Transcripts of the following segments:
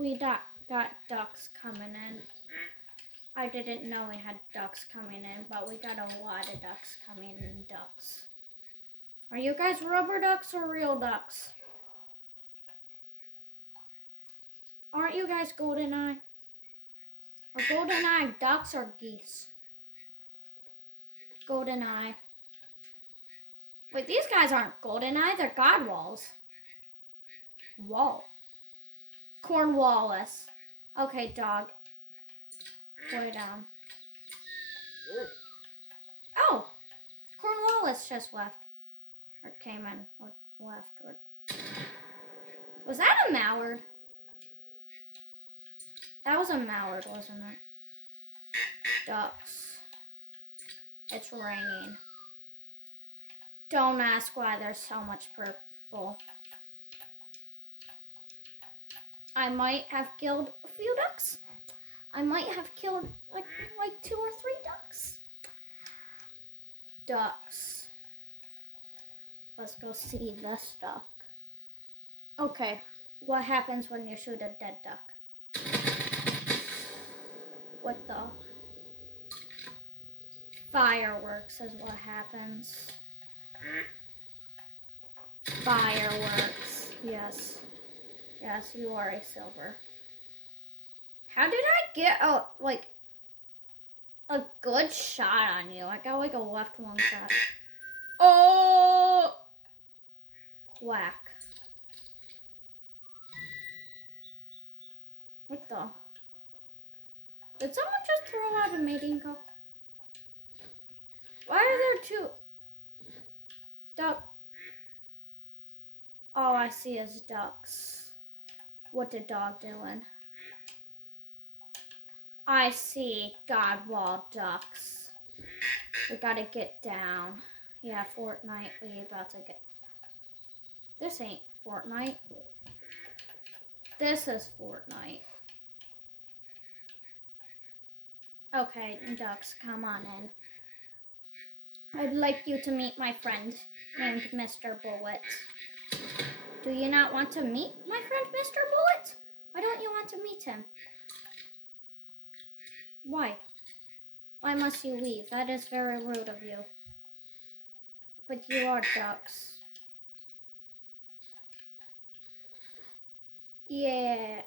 We got ducks coming in. I didn't know we had ducks coming in, but we got a lot of ducks coming in. Ducks. Are you guys rubber ducks or real ducks? Aren't you guys GoldenEye? Are GoldenEye ducks or geese? GoldenEye. Wait, these guys aren't GoldenEye, they're Godwalls. Wall. Cornwallis. Okay, dog. Put it down. Oh! Cornwallis just left. Or came in. Or left. Or... Was that a mallard? That was a mallard, wasn't it? Ducks. It's raining. Don't ask why there's so much purple. I might have killed a few ducks. I might have killed like 2 or 3 ducks. Ducks. Let's go see this duck. Okay, what happens when you shoot a dead duck? What the? Fireworks is what happens. Fireworks, yes. Yes, you are a silver. How did I get a good shot on you? I got like a left one shot. Oh! Quack. What the? Did someone just throw out a mating cup? Why are there 2? Duck. All I see is ducks. What the dog doing? I see Godwall ducks. We gotta get down. Yeah, Fortnite. We about to get. This ain't Fortnite. This is Fortnite. Okay, ducks, come on in. I'd like you to meet my friend named Mr. Bullet. Do you not want to meet my friend Mr. Bullet? Why don't you want to meet him? Why? Why must you leave? That is very rude of you. But you are ducks. Yeah.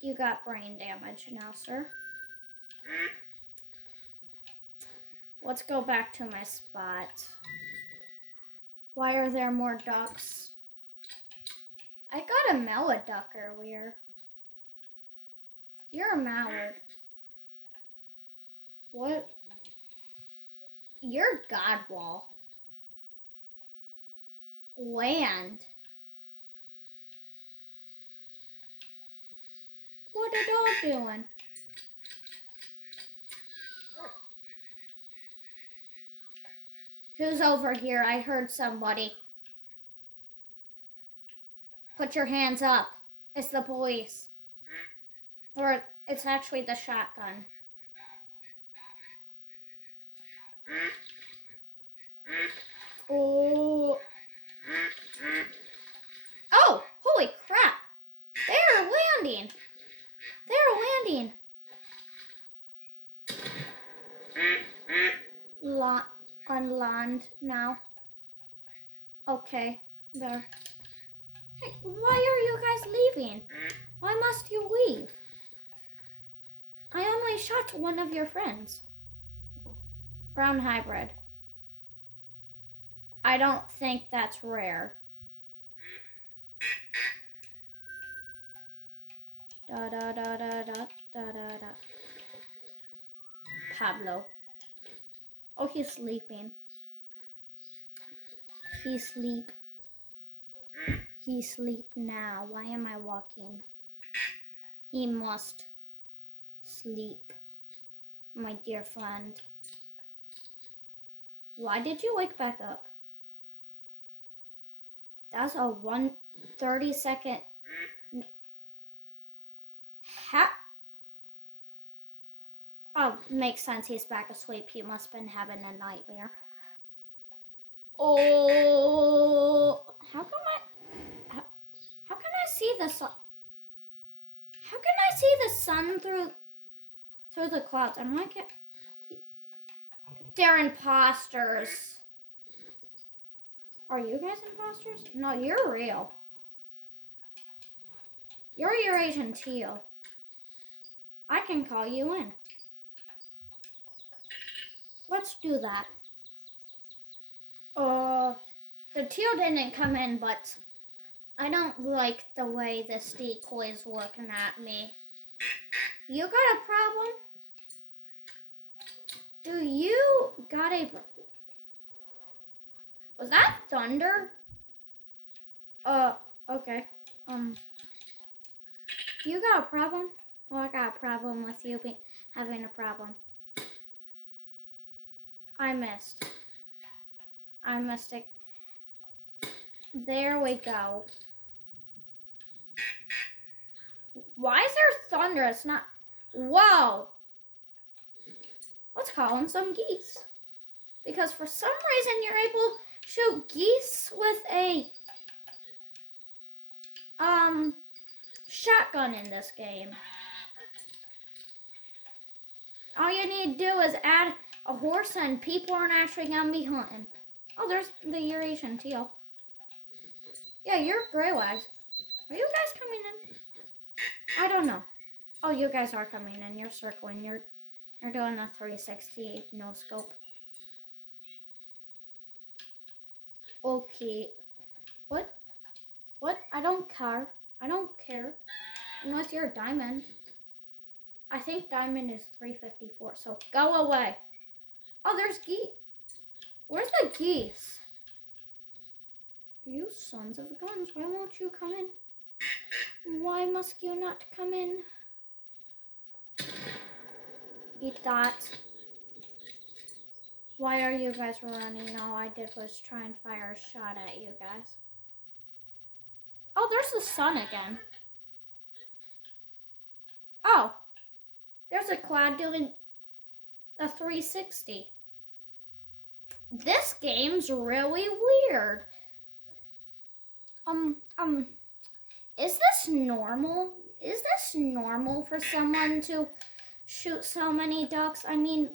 You got brain damage now, sir. Let's go back to my spot. Why are there more ducks? I got a mallard duck earlier. You're a mallard. What? You're Godwall. Land. What a dog doing? Who's over here? I heard somebody. Put your hands up. It's the police. Or it's actually the shotgun. Oh. Oh, holy crap. They're landing. They're landing. On land now. Okay, there. Hey, why are you guys leaving? Why must you leave? I only shot one of your friends. Brown hybrid. I don't think that's rare. Da da da da da da da da. Pablo. Oh, he's sleeping. He sleep. He sleep now. Why am I walking? He must sleep. My dear friend. Why did you wake back up? That's a 1:30-second. Oh, makes sense. He's back asleep. He must have been having a nightmare. Oh, how come the sun. How can I see the sun through the clouds? I'm like, they're imposters. Are you guys imposters? No, you're real. You're Eurasian teal. I can call you in. Let's do that. The teal didn't come in, but I don't like the way this decoy is looking at me. You got a problem? Do you got a... Was that thunder? Okay. You got a problem? Well, I got a problem with you having a problem. I missed it. There we go. Why is there thunder? It's not... Whoa! Let's call in some geese. Because for some reason you're able to shoot geese with a shotgun in this game. All you need to do is add a horse and people aren't actually going to be hunting. Oh, there's the Eurasian teal. Yeah, you're gray wags. Are you guys coming in? I don't know. Oh, you guys are coming in. You're circling. You're doing a 360 no scope. Okay. What? I don't care. I don't care. Unless you're a diamond. I think diamond is 354, so go away. Oh, there's geese. Where's the geese? You sons of guns, why won't you come in? Why must you not come in? Eat that. Why are you guys running? All I did was try and fire a shot at you guys. Oh, there's the sun again. Oh, there's a cloud doing a 360. This game's really weird. Is this normal? Is this normal for someone to shoot so many ducks? I mean,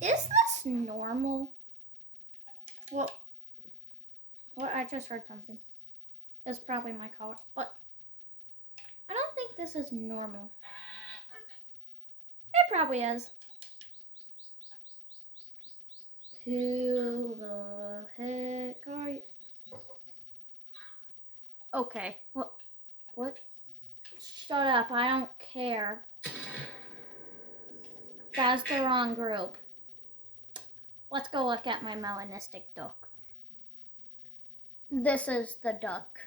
is this normal? What? I just heard something. It's probably my car, but I don't think this is normal. It probably is. Who the heck are you? Okay, what? Shut up, I don't care. That's the wrong group. Let's go look at my melanistic duck. This is the duck.